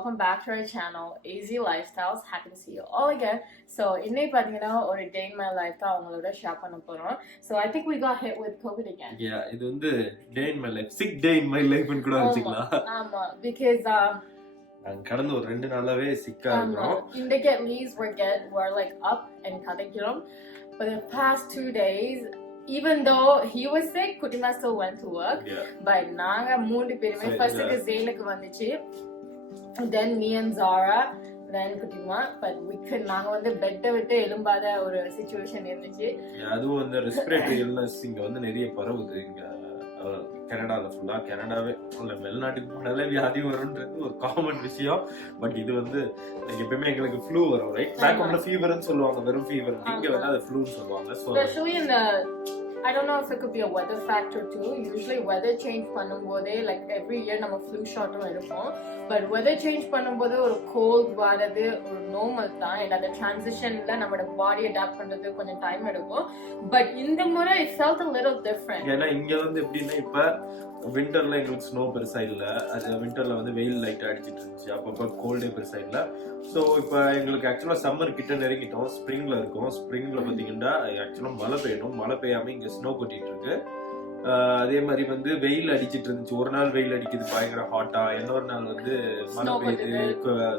welcome back to our channel, AZ Lifestyles. Happy to see you all again. So, இன்னைக்கு பாத்தீங்கன்னா ஒரு day in my life தான் அவங்களோட share பண்ண போறோம். So, I think we got hit with COVID again. Yeah, இது வந்து day in my life, sick day in my life ன்னு கூட வச்சுக்கலாம். ஆமா, because நாங்க கடந்த ஒரு 2 நாளாவே சிக்கா இருக்கோம். இன்னைக்கு at least we're like up and கதைக்கிறோம். But the past 2 days, even though he was sick, Kutima still went to work. Yeah. But நாங்க மூணு பேருமே first Zaynக்கு வந்துச்சு, then me and Zara, then Kutima, but we could நாங்க வந்து பெட்ட விட்டு எழும்பாத ஒரு situation இருந்துச்சு. அதுவும் அந்த ரெஸ்பிரேட்டரி இல்னஸ் இங்க வந்து நிறைய பரவுது இங்க கனடால ஃபுல்லா. கனடாவே இல்ல வெளிநாட்டுக்கு போனாலே வியாதி வரும்ன்றது ஒரு காமன் விஷயம். பட் இது வந்து எப்பவுமே எங்களுக்கு ஃப்ளூ வரும், ரைட்? பேக் ஹோம்ல ஃபீவர்னு சொல்லுவாங்க, வெறும் ஃபீவர். இங்க வந்து அது ஃப்ளூன்னு சொல்லுவாங்க. So especially in the, I don't know if it could be a weather factor too. Usually weather change பண்ணும்போதே like every year நம்ம flu shot எடுப்போம். But weather change பண்ணும்போது ஒரு cold வரது ஒரு normal தான். And அந்த transitionல நம்மளோட body adapt பண்றது கொஞ்சம் டைம் எடுக்கும். But இந்த முறை it felt a little different. ஏன்னா இங்க வந்து எப்படின்னா இப்ப விண்டர்ல எங்களுக்கு ஸ்னோ பெருசா இல்ல, அது விண்டர்ல வந்து வெயில் லைட்டா அடிச்சிட்டு இருந்துச்சு, அப்பப்ப கோல்டே பெருசா இல்ல. ஸோ இப்போ எங்களுக்கு ஆக்சுவலா சம்மர் கிட்ட நெருங்கிட்டோம், ஸ்ப்ரிங்ல இருக்கோம். ஸ்ப்ரிங்ல பாத்தீங்கன்னா ஆக்சுவலா மழை பெய்யணும், மழை பெய்யாம இங்க ஸ்னோ கொட்டிட்டு இருக்கு. அதே மாதிரி வந்து வெயில் அடிச்சிட்டு இருந்துச்சு. ஒரு நாள் வெயில் அடிக்குது பயங்கர ஹாட்டா, இன்னொரு நாள் வந்து மழை பெய்யுது,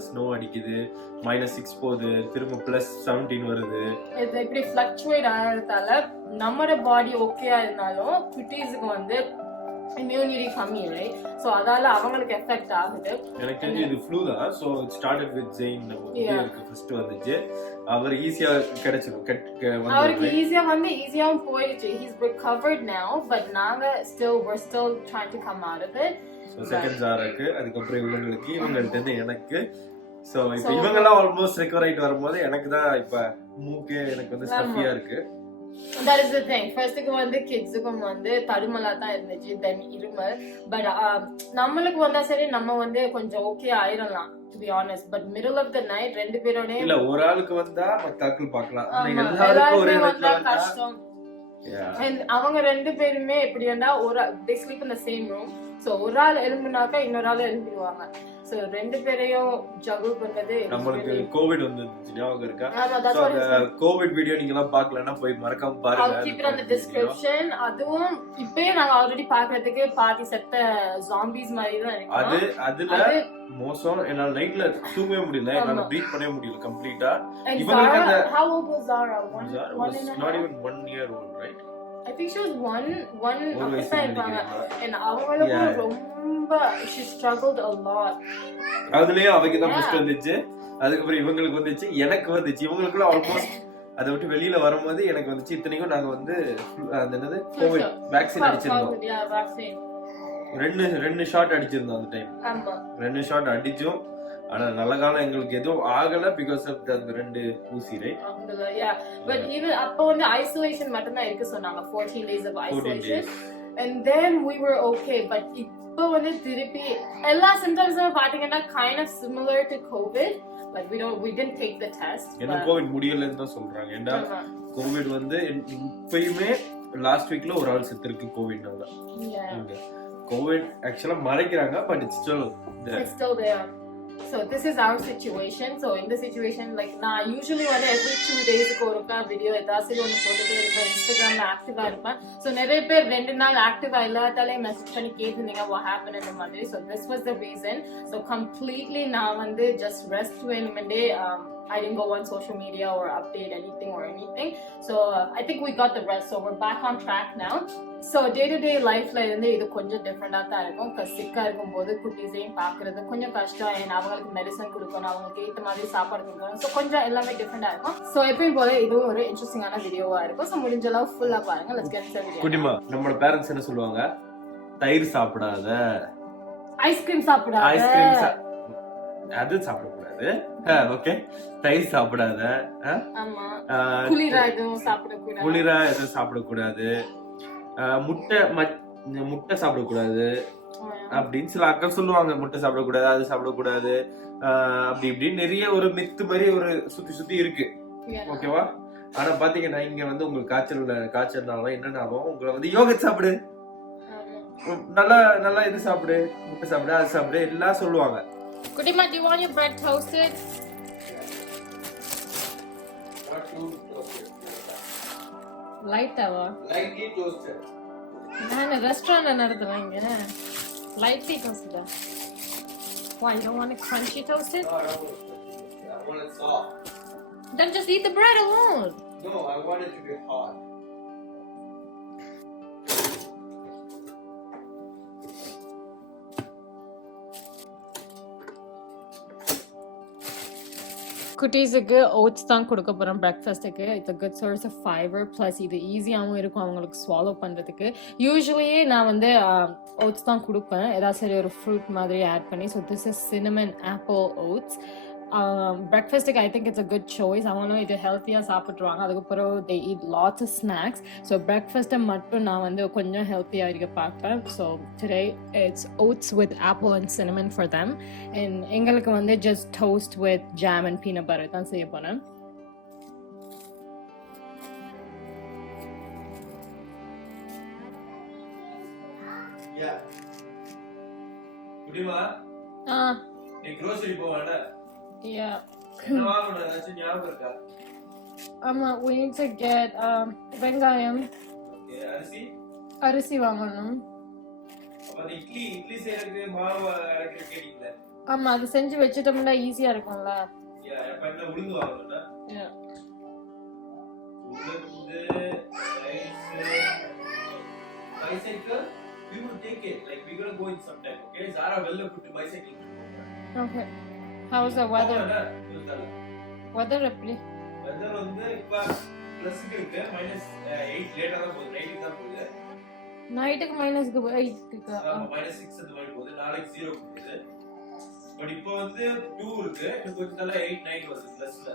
ஸ்னோ அடிக்குது, -6 போகுது, திரும்ப +17 வருது. இது இப்படி ஃப்ளக்சுவேட் ஆகிறதால நம்மளோட பாடி ஓகேயா இருந்தாலும் குட்டீஸுக்கு வந்து immunity கம்மி, right? So அதால அவங்களுக்கு எஃபெக்ட் ஆகுது. எனக்கு தெரிஞ்சு இது ஃப்ளூ தான். So it started with Zayn. நமக்கு ஃபர்ஸ்ட் வந்துச்சு, அவர் ஈஸியா கிடைச்சிரும், அவருக்கு ஈஸியா வந்து ஈஸியாவும் போயிடுச்சு. he's recovered now, but நாங்க we're still trying to come out of it. So second Zaraக்கு, அதுக்கப்புறம் இவங்களுக்கு, இவங்கள்ட்ட இருந்து எனக்கு. So இப்போ இவங்க எல்லாம் ஆல்மோஸ்ட் ரெக்கவர் ஆயிட்டு வரும்போது எனக்கு தான் இப்ப மூக்கு எனக்கு வந்து ஸ்டஃபியா இருக்கு. That is the thing. ஃபர்ஸ்ட்க்கு வந்து கிட்ஸுக்கும் வந்து தடுமலா தான் இருந்துச்சு, தென் இருமல். பட் நம்மளுக்கு வந்தா சரி நம்ம வந்து கொஞ்சம் okay ஆயிரலாம், to be honest. But middle of the night ரெண்டு பேரோட இல்ல ஒரு ஆளுக்கு வந்தா மத்தாக்கள் பார்க்கலாம், எல்லாருக்கும் ஒரே வந்தா கஷ்டம். அவங்க ரெண்டு பேருமே எப்படி வந்தா they sleep in the same room. So ஒரு ஆள் எழும்புனாக்கா இன்னொரு ஆள் எழும்பிடுவாங்க. So ரெண்டு பேரையும் ஜகுல் பண்ணது. நமக்கு கோவிட் வந்துச்சு, ஞாபகம் இருக்கா? சோ அந்த கோவிட் வீடியோ நீங்க எல்லாம் பார்க்கலனா போய் மறக்காம பாருங்க, I'll keep it on the description. அதுவும் இப்பவே நாங்க ஆல்ரெடி பார்க்கிறதுக்கு பாதி செத்த ஜாம்பிஸ் மாதிரி தான் இருக்கு. அதுல மோசம் என்னால நைட்ல தூங்கவே முடியல, என்னால பிரீத் பண்ணவே முடியல கம்ப்ளீட்டா. இவங்களுக்கு அந்த how old was Zara? Not even 1 year old, right? I think she was one and அவங்களுக்கு ரொம்ப she struggled a lot. அதுலயே அவங்க தான் ஃபர்ஸ்ட் வந்துச்சு, அதுக்கப்புறம் இவங்களுக்கு வந்துச்சு, எனக்கு வந்துச்சு. இவங்களுக்குள்ள ஆல்மோஸ்ட் அதை விட்டு வெளியில வரும்போது எனக்கு வந்துச்சு. இத்தனைக்கும் நாங்க வந்து அந்த என்னது கோவிட் வேக்சின் அடிச்சிருந்தோம். ரெண்டு ஷாட் அடிச்சிருந்தோம் அந்த டைம். ஆமா 2 ஷாட் அடிச்சோம். ஆனா நல்ல காலம் எங்களுக்கு எதுவும் ஆகல பிகாஸ் ஆஃப் அந்த 2 ஊசி, ரைட்? பட் ஈவன் அப்போ வந்து ஐசோலேஷன் மட்டும் தான் இருக்கு சொன்னாங்க, 14 days of isolation, and then we were okay. But இப்போ வந்து திருப்பி எல்லா சிம்டம்ஸும் பாத்தீங்கன்னா kind of similar to COVID, but we didn't take the test. ஏன்னா கோவிட் முடியலன்னு தான் சொல்றாங்க. ஏன்னா கோவிட் வந்து இப்பயுமே லாஸ்ட் வீக்ல ஒரு ஆள் செத்துருக்கு கோவிட்னால. கோவிட் ஆக்சுவலா மறைக்கிறாங்க, but it's still there. So this is our situation. So in the situation, like நான் usually வந்து every 2 daysக்கு ஒருக்கா வீடியோ ஏதாவது ஒன்று போட்டுட்டே இருப்பேன், இன்ஸ்டாகிராம்ல ஆக்டிவா இருப்பேன். ஸோ நிறைய பேர் 2 நாள் ஆக்டிவா இல்லாதாலே மெசேஜ் பண்ணி கேட்டிருந்தீங்க what happened இந்த மாதிரி. So this was the reason. So completely நான் வந்து just rest வேணுமெண்டே I didn't go on social media or update anything. So I think we got the rest. So we're back on track now. So day to day lifeல இருந்து இது கொஞ்சம் டிஃபரெண்டா தான் இருக்கும். சிக்கா இருக்கும்போது குட்டீஸையும் பாக்குறது கொஞ்சம் கஷ்டம். ஏன்னா அவங்களுக்கு மெடிசன் கொடுக்கணும், அவங்களுக்கு ஏற்ற மாதிரி சாப்பாடு கொடுக்கணும். ஸோ கொஞ்சம் எல்லாமே டிஃபரெண்டா இருக்கும். ஸோ எப்பயும் போல இதுவும் ஒரு இன்ட்ரெஸ்டிங்கான வீடியோவா இருக்கும். ஸோ முடிஞ்ச அளவு ஃபுல்லா பாருங்க. Let's get start video. குட்டிமா, நம்மளோட பேரண்ட்ஸ் என்ன சொல்லுவாங்க? தயிர் சாப்பிடாத, ஐஸ்கிரீம் சாப்பிடாத, அது சாப்பிடக்கூடாது. ஓகே, தயிர் சாப்பிடாத, குளிரா எதுவும் சாப்பிடக்கூடாது, முட்டை சாப்பிடக்கூடாது அப்படின்னு சில அக்கள் சொல்லுவாங்க. முட்டை சாப்பிடக்கூடாது, அது சாப்பிடக்கூடாது, அப்படி இப்படின்னு நிறைய ஒரு மித்து மாதிரி ஒரு சுத்தி இருக்கு, ஓகேவா? ஆனா பாத்தீங்கன்னா இங்க வந்து உங்களுக்கு காய்ச்சல்னாலும் என்னன்னாலும் உங்களை வந்து யோகட் சாப்பிடு, நல்லா நல்லா இது சாப்பிடு, முட்டை சாப்பிடு, அது சாப்பிடு எல்லாம் சொல்லுவாங்க. Kutima, do you want your bread toasted? Not too toasted. Light hour. Lightly toasted. நான் restaurant நடத்துறேங்க. Lightly toasted. Why, you don't want it crunchy toasted? No, I don't want it crunchy. I want it soft. Then just eat the bread alone. No, I want it to be hot. குட்டீஸுக்கு oats தான் கொடுக்க போகிறோம் பிரேக்ஃபாஸ்ட்டுக்கு. It's a good source of fibre plus இது ஈஸியாகவும் இருக்கும் அவங்களுக்கு swallow பண்ணுறதுக்கு. யூஸ்வலியே நான் வந்து ஓட்ஸ் தான் கொடுப்பேன், ஏதாவது சரி ஒரு ஃப்ரூட் மாதிரி ஆட் பண்ணி. So this is cinnamon apple oats. பிரேக்ஃபாஸ்ட்டுக்கு I think it's a good choice. அவங்களும் இது ஹெல்த்தியாக சாப்பிட்ருவாங்க. அதுக்கப்புறம் they eat lots of snacks. So பிரேக்ஃபாஸ்ட்டை மட்டும் நான் வந்து கொஞ்சம் ஹெல்த்தியாக இருக்க பார்ப்பேன். So today it's oats with apple and cinnamon for them. And எங்களுக்கு வந்து just toast with jam and peanut butter தான் செய்ய போனேன். Yeah. குடிமா நீ grocery போவானே? Yeah. என்ன வாங்கணும் ஏதாச்சும் ஞாபகம் இருக்கா? We need to get வெங்காயம், ஓகே, அரிசி வாங்கணும். அப்ப இட்லி செய்யறதுக்கு மாவு அரைக்கிற கேட்டீங்களே? அது செஞ்சு வச்சிட்டோம்னா ஈஸியா இருக்கும்ல. அப்ப என்ன உளுந்து வாங்கணும்னா? உளுந்து, bicycle, we will take it. Like we're gonna go in sometime, okay? Zara will put bicycle. Okay. How is the weather? Weather எப்படி? Weather வந்து இப்ப பிளஸ்க்கு இருக்கு, -8 லேட்டா தான் போகுது, நைட்டுக்கு தான் போகுது. நைட்டுக்கு -8 இருக்கு. ஆமா, -6 அந்த மாதிரி போகுது. நாளைக்கு 0 போகுது. பட் இப்போ வந்து 2 இருக்கு. இன்னும் கொஞ்ச நாள்ல 8 9 வருது பிளஸ்ல.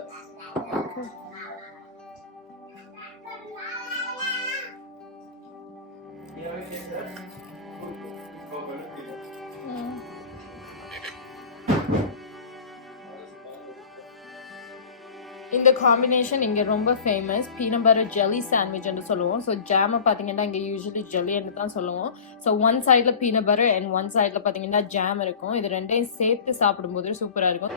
இந்த காம்பினேஷன் இங்கே ரொம்ப famous. Peanut butter jelly sandwich சொல்லுவோம். ஸோ ஜாமை பார்த்தீங்கன்னா இங்கே யூஸ்வலி ஜெல்லின்னு தான் சொல்லுவோம். ஸோ ஒன் சைடில் பீனட் பட்டர் அண்ட் ஒன் சைடில் பார்த்தீங்கன்னா ஜாம் இருக்கும். இது ரெண்டையும் சேர்த்து சாப்பிடும்போது சூப்பராக இருக்கும்.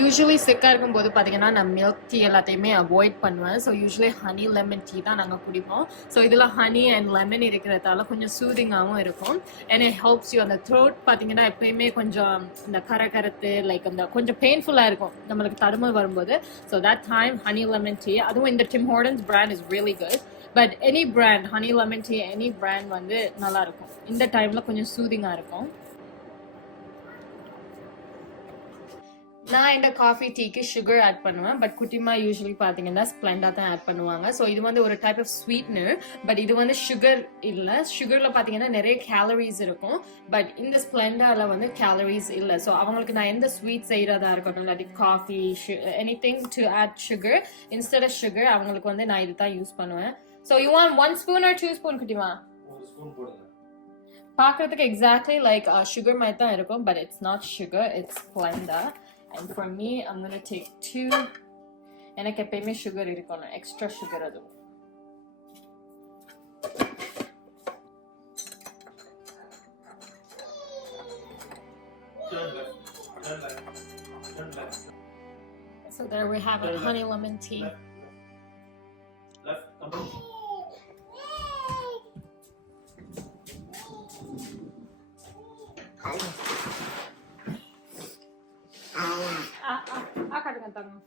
யூஸ்வலி சிக்காக இருக்கும்போது பார்த்தீங்கன்னா நான் மில்க் டீ எல்லாத்தையுமே அவாய்ட் பண்ணுவேன். So usually honey lemon tea தான் நாங்கள் குடிப்போம். ஸோ இதில் ஹனி அண்ட் லெமன் இருக்கிறதால கொஞ்சம் சூதிங்காகவும் இருக்கும். And it helps you. அந்த த்ரோட் பார்த்தீங்கன்னா எப்பயுமே கொஞ்சம் இந்த கரத்து லைக் அந்த கொஞ்சம் பெயின்ஃபுல்லாக இருக்கும் நம்மளுக்கு தடுமல் வரும்போது. So that time honey lemon tea, அதுவும் இந்த Tim Hortons brand is really good, but any brand honey lemon tea any brand வந்து நல்லா இருக்கும். இந்த டைம்ல கொஞ்சம் சூதிங்கா இருக்கும். நான் இந்த காஃபி டீக்கு சுகர் ஆட் பண்ணுவேன். பட் குட்டிமா யூஸ்வலி பார்த்தீங்கன்னா ஸ்ப்ளெண்டா தான் ஆட் பண்ணுவாங்க. ஸோ இது வந்து ஒரு டைப் ஆஃப் ஸ்வீட்னர், பட் இது வந்து சுகர் இல்லை. சுகரில் பார்த்தீங்கன்னா நிறைய கேலரிஸ் இருக்கும், பட் இந்த ஸ்ப்ளெண்டாவில் வந்து கேலரிஸ் இல்லை. ஸோ அவங்களுக்கு நான் எந்த ஸ்வீட் செய்கிறதா இருக்கட்டும், இல்லாட்டி coffee anything to add sugar instead of sugar அவங்களுக்கு வந்து நான் இது தான் யூஸ் பண்ணுவேன். So you want 1 spoon or 2 spoon குட்டிமா? 1 spoon போடுங்க. பார்க்கறதுக்கு எக்ஸாக்ட்லி லைக் சுகர் மாதிரி தான் இருக்கும், but it's not sugar, it's Splenda. And for me, I'm going to take 2. எனக்கு எப்பயுமே சுகர் இருக்கணும், எக்ஸ்ட்ரா சுகர் அது. Turn left. So there we have it, honey lemon tea. Left, come on. காட்டுங்க.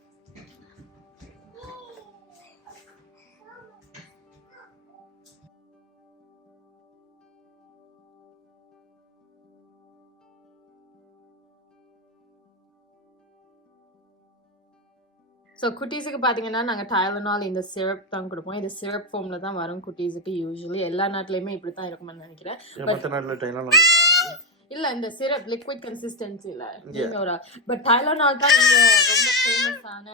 So குட்டீஸுக்கு பார்த்தீங்கன்னா நாங்கள் டைலனால் இந்த syrup தான் கொடுப்போம். இது சிரப் ஃபார்மில் தான் வரும் குட்டீஸுக்கு. யூஸ்வலி எல்லா நாட்டிலையுமே இப்படி தான் இருக்குமென்னு நினைக்கிறேன். இல்ல இந்த சிரப் லிக்விட் கன்சிஸ்டன்சில ஒரு பட் டைலனால் தான் இங்க ரொம்ப ஃபேமஸான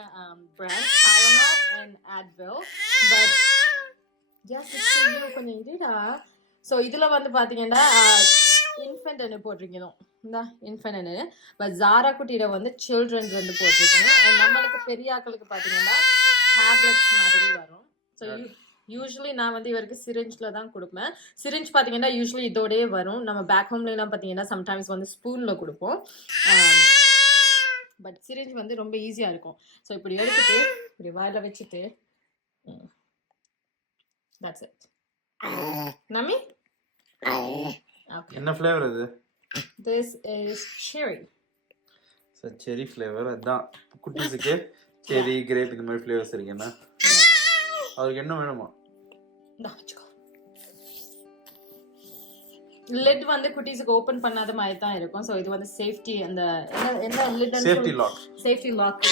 brand, Tylenol and Advil. But just கொஞ்சம் இருடா. ஸோ இதுல வந்து பாத்தீங்கன்னா இன்ஃபென்ட் போட்டிருக்கணும், இந்த இன்ஃபென்ட். பட் ஜாரா குட்டியில வந்து சில்ட்ரன்ஸ் வந்து போட்டிருக்கணும். அண்ட் நம்மளுக்கு பெரிய ஆக்களுக்கு பாத்தீங்கன்னா டேப்லெட்ஸ் மாதிரி வரும். ஸோ யூஸ்வலி நான் வந்து இவருக்கு சிரிஞ்சில் தான் கொடுப்பேன். சிரிஞ்ச் பார்த்தீங்கன்னா யூஸ்வலி இதோடயே வரும். நம்ம பேக் ஹோம்லாம் பார்த்தீங்கன்னா சம்டைம்ஸ் வந்து ஸ்பூனில் கொடுப்போம். பட் சிரிஞ்ச் வந்து ரொம்ப ஈஸியாக இருக்கும். ஸோ இப்படி எடுத்துட்டு இப்படி வாயில் வச்சுட்டு தட்ஸ் இட். நமி ஓகே. என்ன ஃப்ளேவர் அது? திஸ் இஸ் செரி. ஸோ செரி ஃப்ளேவர். அதுதான் குட்டீஸுக்கு செரி கிரேப் இந்த மாதிரி ஃப்ளேவர்ஸ் இருக்குன்னா அதுக்கு என்ன வேணுமா? லிட் வந்து குட்டீஸுக்கு ஓபன் பண்ணாத மாதிரி தான் இருக்கும். ஸோ இது வந்து சேஃப்டி அந்த என்ன லிட் சேஃப்டி லாக்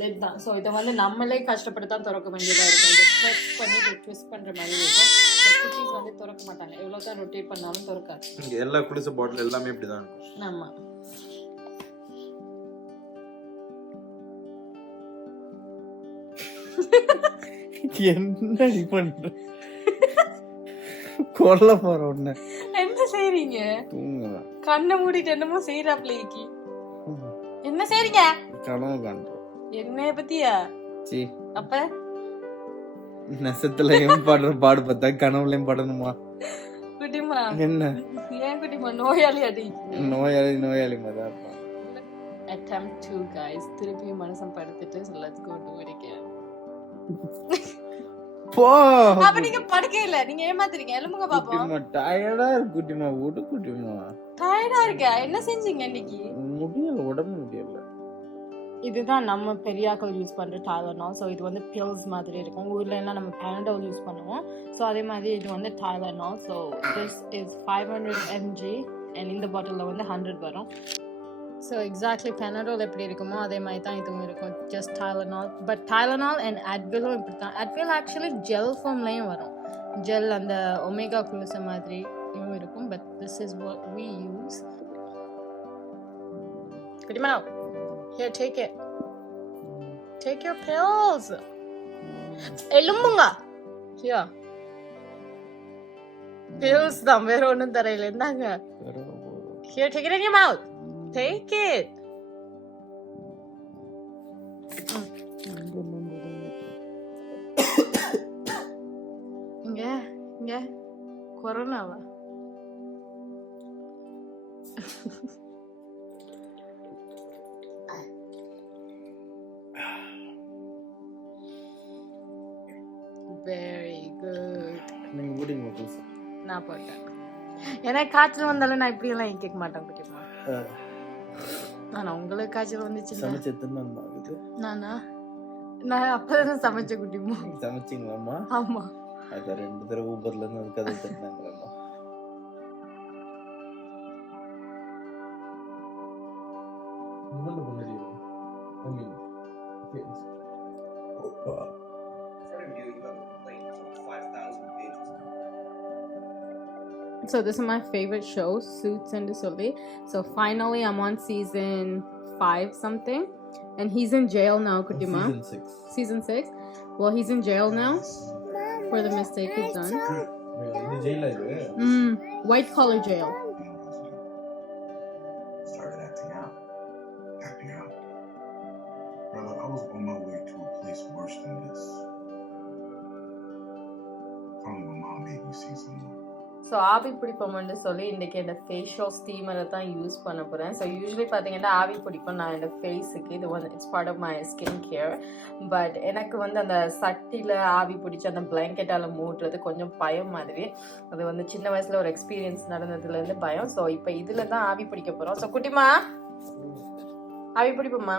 லிட் தான். ஸோ இதை வந்து நம்மளே கஷ்டப்பட்டு தான் திறக்க வேண்டியதாக இருக்கும். இதை ப்ரெஸ் பண்ணி ட்விஸ்ட் பண்ணுற மாதிரி இருக்கும். ஸோ குட்டீஸ் வந்து திறக்க மாட்டாங்க, எவ்வளோ தான் ரொட்டேட் பண்ணாலும் திறக்காது. இங்கே எல்லா குடிசை பாட்டில் எல்லாமே இப்படி தான் இருக்கும். ஆமாம். என்ன பண்ற? கொல்ல போற உடனே என்ன செய்றீங்க? தூங்குறேன். கண்ணை மூடிட்டு என்னமோ செய்யறாப்லேக்கி. என்ன செய்றீங்க? கனவு காண்றோம். என்னைய பத்தியா? சீ. அப்ப நெசத்துலயும் பாடுற பாடு பார்த்தா கனவுலயும் பாடணுமா? குட்டிமா என்ன ஏன் குட்டிமா நோயாளி அடி? நோயாளி மாதிரி attempt to guys திருப்பி மனசம் படுத்துட்டு so let's go do it again. போ. அப்ப நீங்க படுக்கே இல்ல, நீங்க ஏமாத்துறீங்க. எலும்புங்க பாப்போம். குட்டிமா டயர்டா இருக்கு. குட்டிமா விடு. குட்டிமா டயர்டா இருக்க. என்ன செஞ்சீங்க இன்னைக்கு? முடியல, உடம்பு முடியல. இதுதான் நம்ம பெரியாக்கள் யூஸ் பண்ற டைலனால். ஸோ இது வந்து பில்ஸ் மாதிரி இருக்கும். ஊர்ல எல்லாம் நம்ம பேனடோல் யூஸ் பண்ணுவோம். ஸோ அதே மாதிரி இது வந்து Tylenol. So this is 500 mg and இந்த பாட்டிலில் வந்து 100 வரும். ஸோ எக்ஸாக்ட்லி பெனடோல் எப்படி இருக்குமோ அதே மாதிரி தான் இதுவும் இருக்கும். Just Tylenol. But Tylenol and அட்விலும் இப்படி தான். அட்வில் ஆக்சுவலி ஜெல் ஃபார்ம்லேயும் வரும். ஜெல் அந்த ஒமேகா குளுச மாதிரி இதுவும் இருக்கும். But this is what we use. குட்டிமா here, take it. Take your pills. எலும்புங்க. here. pills தான், வேற ஒன்றும் தரையில. என்னங்க? here, take it in your mouth. Take it. இங்க கொரோனாவா? Very good. நீங்க போடிங்க ப்ளீஸ். நான் போட்டேன். எனக்கு காய்ச்சல் வந்தாலும் நான் இப்படி எல்லாம் கேட்க மாட்டேன் குட்டிமா. ஆனா உங்களுக்கு காய்ச்சல் வந்துச்சு சமைச்சது நான் அப்பதான் சமைச்ச குட்டிமா. சமைச்சிங்களாம்மா? ஆமா. அது 2 தடவை ஊபர்ல இருந்து அது கதை தட்டினாங்களா? So this is my favorite show, Suits and Dissolve. So finally I'm on season 5 something, and he's in jail now, Kutima. Season 6. Well, he's in jail now for the mistake he's done. White collar jail. Started acting out. Brother, I was on my way to a place worse than this. Probably when mom made me see someone. So ஆவி பிடிப்போம்னு சொல்லி இன்றைக்கி என்னோட facial ஸ்டீமரை தான் use பண்ண போகிறேன். So usually பார்த்தீங்கன்னா ஆவி பிடிப்போம் நான் என்னோட ஃபேஸுக்கு. இது வந்து it's part of my skin care. But எனக்கு வந்து அந்த சட்டியில் ஆவி பிடிச்சி அந்த பிளாங்கெட்டால் மூடுறது கொஞ்சம் பயம் மாதிரி. அது வந்து சின்ன வயசில் ஒரு எக்ஸ்பீரியன்ஸ் நடந்ததுலேருந்து பயம். ஸோ இப்போ இதில் தான் ஆவி பிடிக்க போகிறோம். ஸோ குட்டிமா ஆவி பிடிப்போம்மா.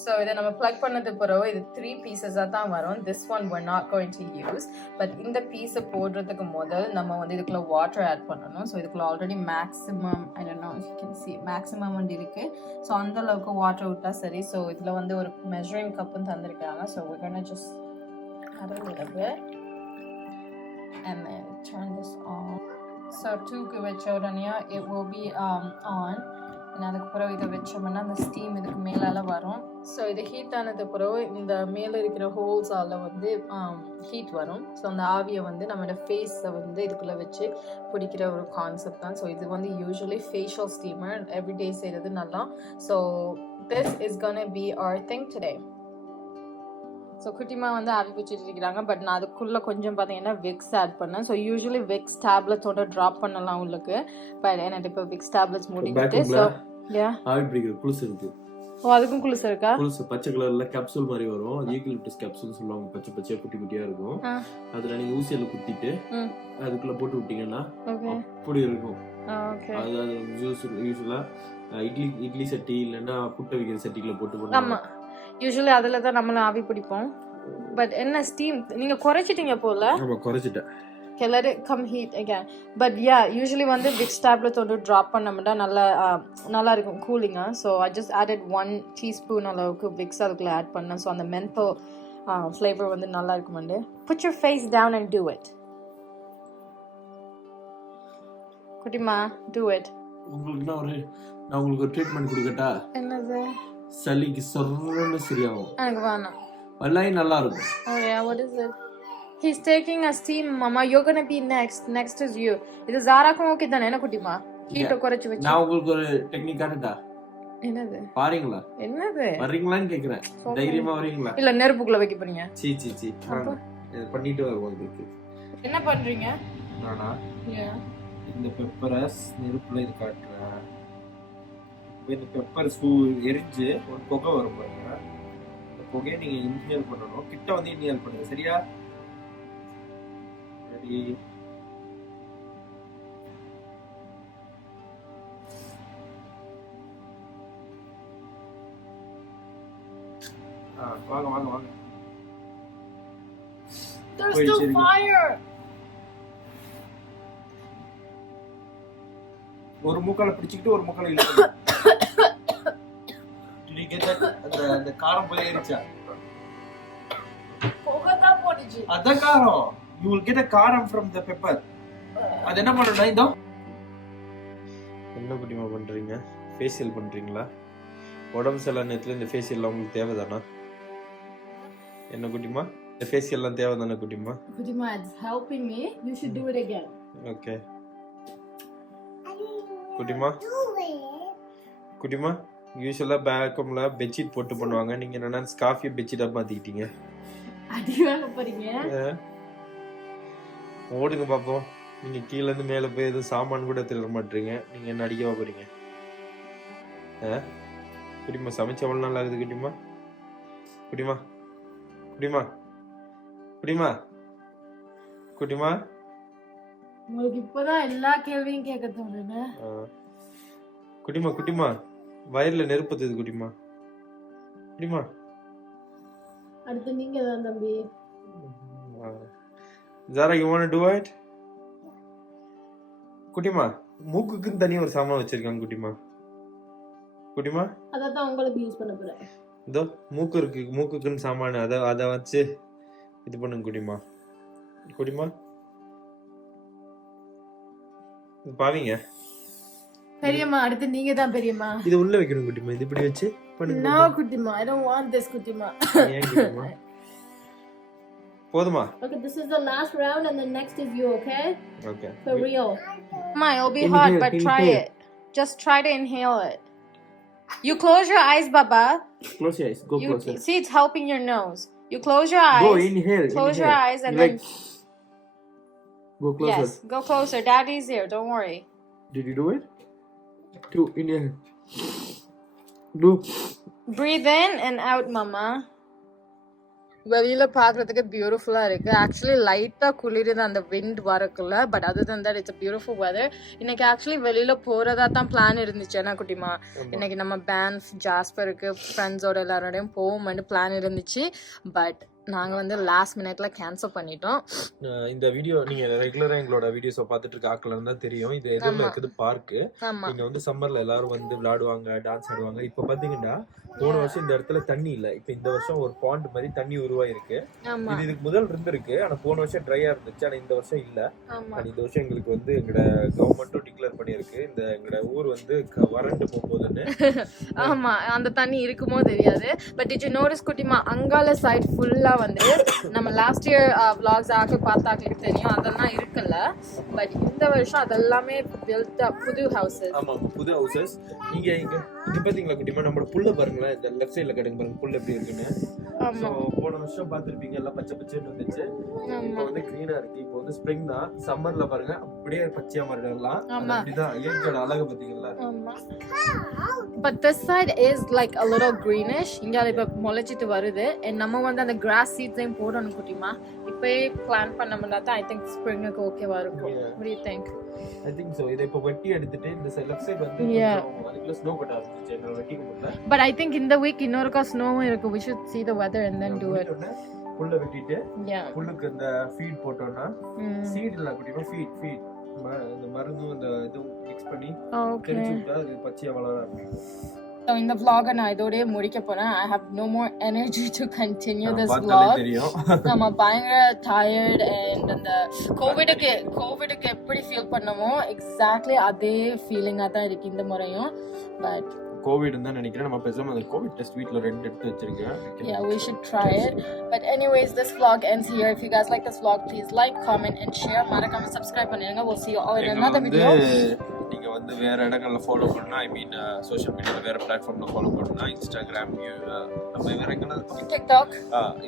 ஸோ இதை நம்ம ப்ளக் பண்ணது பிறகு இது 3 பீசஸாக தான் வரும். This one we're not going to use. But இந்த பீஸை போடுறதுக்கு முதல் நம்ம வந்து இதுக்குள்ள வாட்டர் ஆட் பண்ணணும். ஸோ இதுக்குள்ள already maximum I don't know if you can see maximum வந்து இருக்கு. ஸோ அந்த அளவுக்கு வாட்டர் விட்டா சரி. ஸோ இதில் வந்து ஒரு மெஷரிங் கப்புன்னு தந்திருக்காங்க. So we're gonna just add a little bit and then turn this on. So 2க்கு வச்ச உடனே it will be on. அதுக்கு பிறகு இதை வச்சோம்னா அந்த ஸ்டீம் இதுக்கு மேலால் வரும். ஸோ இது ஹீட் ஆனது பிறகு இந்த மேலே இருக்கிற ஹோல்ஸால் வந்து ஹீட் வரும். ஸோ அந்த ஆவியை வந்து நம்மளோட ஃபேஸை வந்து இதுக்குள்ளே வச்சு பிடிக்கிற ஒரு கான்செப்ட் தான். ஸோ இது வந்து யூஸ்வலி ஃபேஷியல் ஸ்டீமர் எவ்ரிடே செய்கிறது நல்லா. So this is gonna be our thing today. So குட்டிமா வந்து ஆவி பிடிச்சிட்டு இருக்கிறாங்க. பட் நான் அதுக்குள்ளே கொஞ்சம் பார்த்தீங்கன்னா விக்ஸ் ஆட் பண்ணேன். ஸோ யூஸ்வலி விக்ஸ் டேப்லெட்ஸோட ட்ராப் பண்ணலாம் உங்களுக்கு. பட் எனக்கு இப்போ விக்ஸ் டேப்லெட்ஸ் முடிஞ்சிட்டு. ஸோ ஆவி பிடிக்கிற குளுஸ் இருக்கு. ஓ அதுக்கும் குளிசு இருக்கா? குளுஸ் பச்சை கலர்ல கேப்சூல் மாதிரி வரும். அது யூக்கலிப்டஸ் கேப்சூல் சொல்லுவாங்க. பச்சை பச்சையா குட்டி குட்டியா இருக்கும். அதுல நீங்க ஊசியில குத்திட்டு அதுக்குள்ள போட்டு விட்டீங்கன்னா அப்படி இருக்கும். அது யூஸ்வலா இட்லி சட்டி இல்லைன்னா புட்டை வைக்கிற சட்டிக்குள்ள போட்டு போட்டு. ஆமா யூஸ்வலி அதுல தான் நம்மளும் ஆவி பிடிப்போம். பட் என்ன ஸ்டீம் நீங்க குறைச்சிட்டீங்க போல. ஆமா குறைச்சிட்டேன். let it come heat again. But yeah, usually when the Vicks tablets on drop பண்ணமுடா நல்லா இருக்கும் கூலிங்கா. So I just added 1 teaspoon அளவுக்கு Vicks அதுக்குள்ள ஆட் பண்ணேன். So அந்த menthol flavor வந்து நல்லா இருக்கும்ண்டு. Put your face down and do it. குட்டிமா do it. உங்களுக்கு நான் உங்களுக்கு ஒரு ட்ரீட்மென்ட் கொடுக்கட்டா? என்னது? சளிக்கு சொர்றன்னு சரியாகும். எனக்கு வேணாம். வல்லாய் நல்லா இருக்கும். Oh yeah, what is it? He's taking a steam, Mama. You're gonna be next. Next is you. இது ஜாராக்கும் ஓகே தானே என்ன குட்டிமா? ஹீட் குறைச்சு வெச்சு. நான் உங்களுக்கு ஒரு டெக்னிக் காட்டட்டா? என்னது? பாருங்களா? என்னது? வரீங்களான்னு கேக்குறேன். தைரியமா வரீங்களா? இல்ல நெருப்புக்குள்ள வைக்க போறீங்க. சீ இது பண்ணிட்டு வருவோம் இதுக்கு. என்ன பண்றீங்க? நானா? இந்த பெப்பரை நெருப்புல இது காட்டுறேன். இந்த பெப்பர் எரிஞ்சு ஒரு புகை வரும் பாருங்க. இந்த புகையை நீங்க இன்ஹேல் பண்ணணும். கிட்ட வந்து இன்ஹேல் பண்ணுங்க. சரியா? ரெடி? வாங்க. There's still fire. ஒரு மூக்கால பிடிச்சிட்டு ஒரு மூக்கால இழுக்கணும். அந்த காரம் போய் ஏறிச்சா? போகதா போடுச்சு. அத காரம். You will get a காரம் from the pepper. அது என்ன பண்ணனும் இதோ? என்ன குட்டிமா பண்றீங்க? ஃபேஷியல் பண்றீங்களா? உடம்பு சரியில்லை நேரத்துல இந்த ஃபேஷியல் உங்களுக்கு தேவைதானா? என்ன குட்டிமா? இந்த ஃபேஷியல் எல்லாம் தேவைதானா குட்டிமா? குட்டிமா it's helping me. You should do it again. Okay. குட்டிமா யூசுவலா பேக்கம்ல பெட்ஷீட் போட்டு பண்ணுவாங்க. நீங்க என்னன்னா ஸ்கார்ஃபியை பெட்ஷீட்டா மாத்திக்கிட்டீங்க. அடி வாங்க போறீங்க. ஓடுங்க பாப்போம். நீங்க கீழ இருந்து மேல போய் எதுவும் சாமான் கூட திருட மாட்டீங்க. நீங்க என்ன அடிக்கவா போறீங்க? குட்டிமா சமைச்ச எவ்வளவு நாள் ஆகுது குட்டிமா? குட்டிமா உங்களுக்கு இப்பதான் எல்லா கேள்வியும் கேட்க தோணுது. குட்டிமா வயர்ல நெருப்பது குட்டிமா. அடுத்து நீங்க தான் தம்பி. Zara, you want to do it? குட்டிமா மூக்குக்கு தனி ஒரு சாமான் வச்சிருக்காங்க குட்டிமா. அத தான் உங்களுக்கு யூஸ் பண்ண போறேன். இதோ மூக்குக்குன்னு சாமான் அத வச்சு இது பண்ணுங்க குட்டிமா. பாவிங்க பெரியம்மா. அடுத்து நீங்க தான் பெரியம்மா. இது உள்ள வைக்கணும் குட்டிமா. இது இப்படி வச்சு பண்ணுங்க. No குட்டிமா, I don't want this குட்டிமா. ஏன் குட்டிமா? போதுமா? Okay, this is the last round and then next is you, okay? Okay. For real. Ma, it'll be hot, but try it. Just try to inhale it. You close your eyes, Baba. Close your eyes. Go closer. See, it's helping your nose. You close your eyes. Go inhale. Close your eyes and then go closer. Yes, go closer. Daddy's here. Don't worry. Did you do it? To inhale. Do. Breathe in and out, Mama. வெளியில பாக்குறதுக்கு பியூட்டிஃபுல்லா இருக்கு. Actually லைட்டா குளிருது அந்த wind வரக்குள்ள. But other than that it's a beautiful weather. இன்னைக்கு actually வெளியில போறதா தான் பிளான் இருந்துச்சு. என்ன குட்டிமா? இன்னைக்கு நம்ம பேன்ஃப் ஜாஸ்பருக்கு ஃப்ரெண்ட்ஸோட எல்லாரோடையும் போவோம்னு பிளான் இருந்துச்சு. பட் நாங்க வந்து லாஸ்ட் மினிட்ல கேன்சல் பண்ணிட்டோம். இந்த வீடியோ நீங்க ரெகுலரா எங்களோட வீடியோஸை பார்த்துட்டு இருக்க ஆட்கள் தான் தெரியும். இது எதுல இருக்குது பார்க். நீங்க வந்து சம்மர்ல எல்லாரும் வந்து விளையாடுவாங்க, டான்ஸ் ஆடுவாங்க. இப்ப பாத்தீங்கன்னா போன வருஷம் இந்த இடத்துல தண்ணி இல்ல. இப்ப இந்த வருஷம் ஒரு பாண்ட் மாதிரி தண்ணி உருவாயிருக்கு. இது இதுக்கு முதல் இருந்திருக்கு. ஆனா போன வருஷம் ட்ரையா இருந்துச்சு. ஆனா இந்த வருஷம் இல்ல. இந்த வருஷம் எங்களுக்கு வந்து எங்களோட கவர்மெண்ட்டும் டிக்ளேர் பண்ணிருக்கு இந்த எங்களோட ஊர் வந்து வறண்டு போகுதுன்னு. ஆமா, அந்த தண்ணி இருக்குமோ தெரியாது. பட் டிட் யூ நோட்டீஸ் குட்டிமா, அங்கால சைடு ஃபுல்லா வந்து நம்ம லாஸ்ட் இயர் vlogs பார்த்தாக்களுக்கு தெரியும் அதெல்லாம் இருக்குல்ல பட் இந்த வருஷம் அதெல்லாமே built up புது houses. ஆமா புது ஹவுசஸ். இங்க பாத்தீங்களா குட்டிமா நம்மளோட புல்ல பாருங்களேன், இந்த லெஃப்ட் சைடுல கட்டுங்க பாருங்க புல் எப்படி இருக்குன்னு. ஆமா. So, போன வருஷம் பார்த்திருப்பீங்க எல்லாம் பச்சை பச்சைன்னு வந்துச்சு. இப்போ வந்து கிரீனா இருக்கு. இப்போ வந்து ஸ்ப்ரிங் தான். சம்மர்ல பாருங்க அப்படியே பச்சையா மாறிடலாம். அப்படிதான் இயற்கையோட அழகு பாத்தீங்களா. ஆமா. But this side is like a little greenish. இங்க இப்ப முளைச்சிட்டு வருது. And நம்ம வந்து அந்த grass seeds போடணும் குட்டிமா. இப்பவே பிளான் பண்ணோம்னா தான் I think springக்கு ஓகேவா இருக்கும். What do you think? I think so. இதை இப்போ வெட்டி எடுத்துட்டு இந்த லெஃப்ட் சைடு வந்து அதுக்குள்ள ஸ்னோ கட்ட ஆரம்பிச்சு. நான் வெட்டிக்க முடியல. But I think in the week இன்னொருக்கா ஸ்னோவும் இருக்கு. We should see the weather and then do it. புல்ல வெட்டிட்டு புல்லுக்கு இந்த ஃபீட் போட்டோம்னா சீட் இல்ல குட்டிமா ஃபீட் இந்த மருந்தும் இந்த இது மிக்ஸ் பண்ணி தெளிச்சு விட்டா அது பச்சையா வளர ஆரம்பிக்கும். So in the vlog நான் இதோடயே முடிக்க போறேன். I have no more energy to continue this vlog. I'm பயங்கர tired and அந்த கோவிடுக்கு எப்படி ஃபீல் பண்ணமோ எக்ஸாக்ட்லி அதே ஃபீலிங்கா தான் இருக்கு இந்த முறையும். பட் கோவிட் தான் நினைக்கிறேன். நம்ம பேசாம அந்த கோவிட் டெஸ்ட் வீட்ல 2 எடுத்து வச்சிருக்கேன். Yeah, we should try it. But anyways, this vlog ends here. If you guys like this vlog, please like, comment and share. மறக்காம subscribe பண்ணுங்க. We'll see you all in another video. நீங்க வந்து வேற இடங்கள்ல follow பண்ணா ஐ மீன் social மீடியால வேற பிளாட்ஃபார்ம்ல ஃபாலோ பண்ணா இன்ஸ்டாகிராம் நம்ம வேற எங்கனா TikTok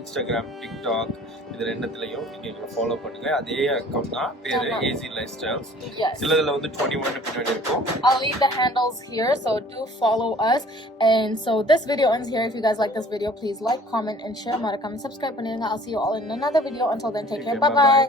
இன்ஸ்டாகிராம் TikTok இது ரெண்டுத்துலயும் நீங்க எங்களை ஃபாலோ பண்ணுங்க. அதே அக்கவுண்ட் தான் பேரு AZ Lifestyles. சிலதுல வந்து 21 பின்னாடி இருக்கும். I'll leave the handles here, so do follow us. And so this video ends here. If you guys like this video, please like, comment and share. மறக்காம subscribe பண்ணுங்க. I'll see you all in another video. Until then, take care. Bye bye.